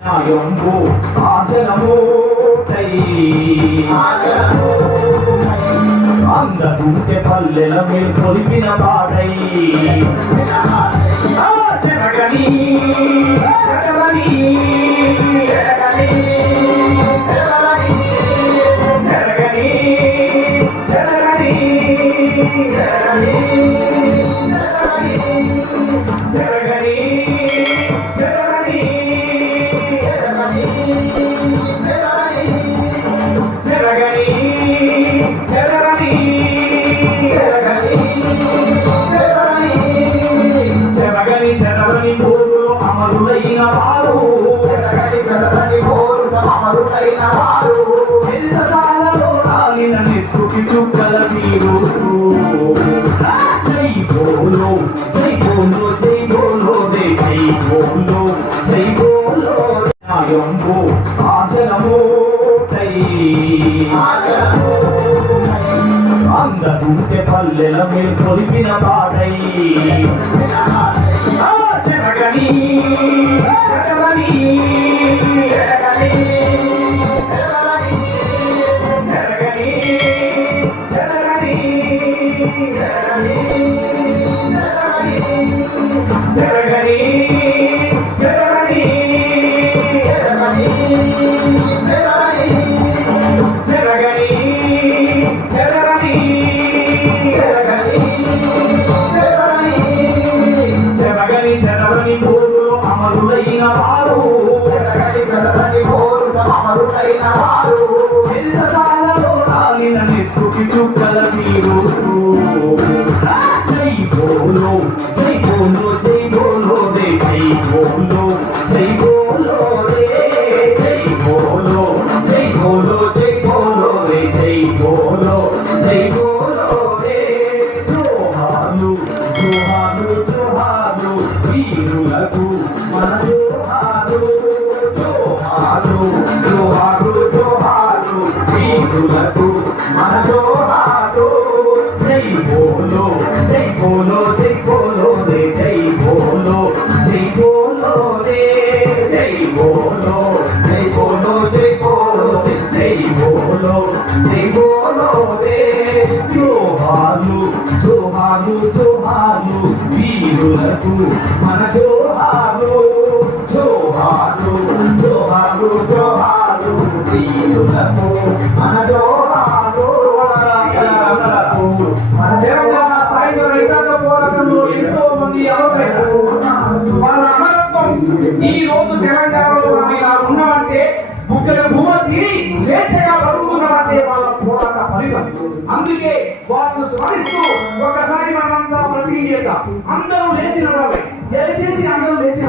యంబు ఆసనము అందరూటే పల్లెల మీరు కొలిపిన పాటై జరగని జరగని ఎంతసాలలో రాలిన నెత్తుకి చుక్కల మీరు జై బోలో జై బోలో జై బోలో రే జై బోలో జై బోలో పల్లెల మీరు కొలిపిన పాటై. పూర్వులు అమరులైన వారు. ఎంతసాలలో రాలిన నెత్తుకి చుక్కల మీరు జై బోలో జై బోలో జై బోలో జై బోలో జై బోలో. బోలో జై బోలో జై బోలో రే జై బోలో జై బోలో రే జోహాలు జోహాలు జోహాలు వీరులకు మన జోహాలు. జోహాలు జోహాలు జోహాలు వీరులకు మన జోహాలు. మన తెలంగాణ సాయుధ రైతాంగ పోరాటంలో ఎంతో మంది అమరులైనారు వాళ్ళ అమరత్వం ఈ రోజు తెలంగాణలో ముగ్గురు భూమ తిని స్వేచ్ఛగా బతుకుతున్నారంటే వాళ్ళ పోరాట ఫలితం. అందుకే వాళ్ళు స్మరిస్తూ ఒకసారి మనమంతా ప్రతిజ్ఞ అందరూ లేచిన వాళ్ళే. దయచేసి అందరూ లేచిన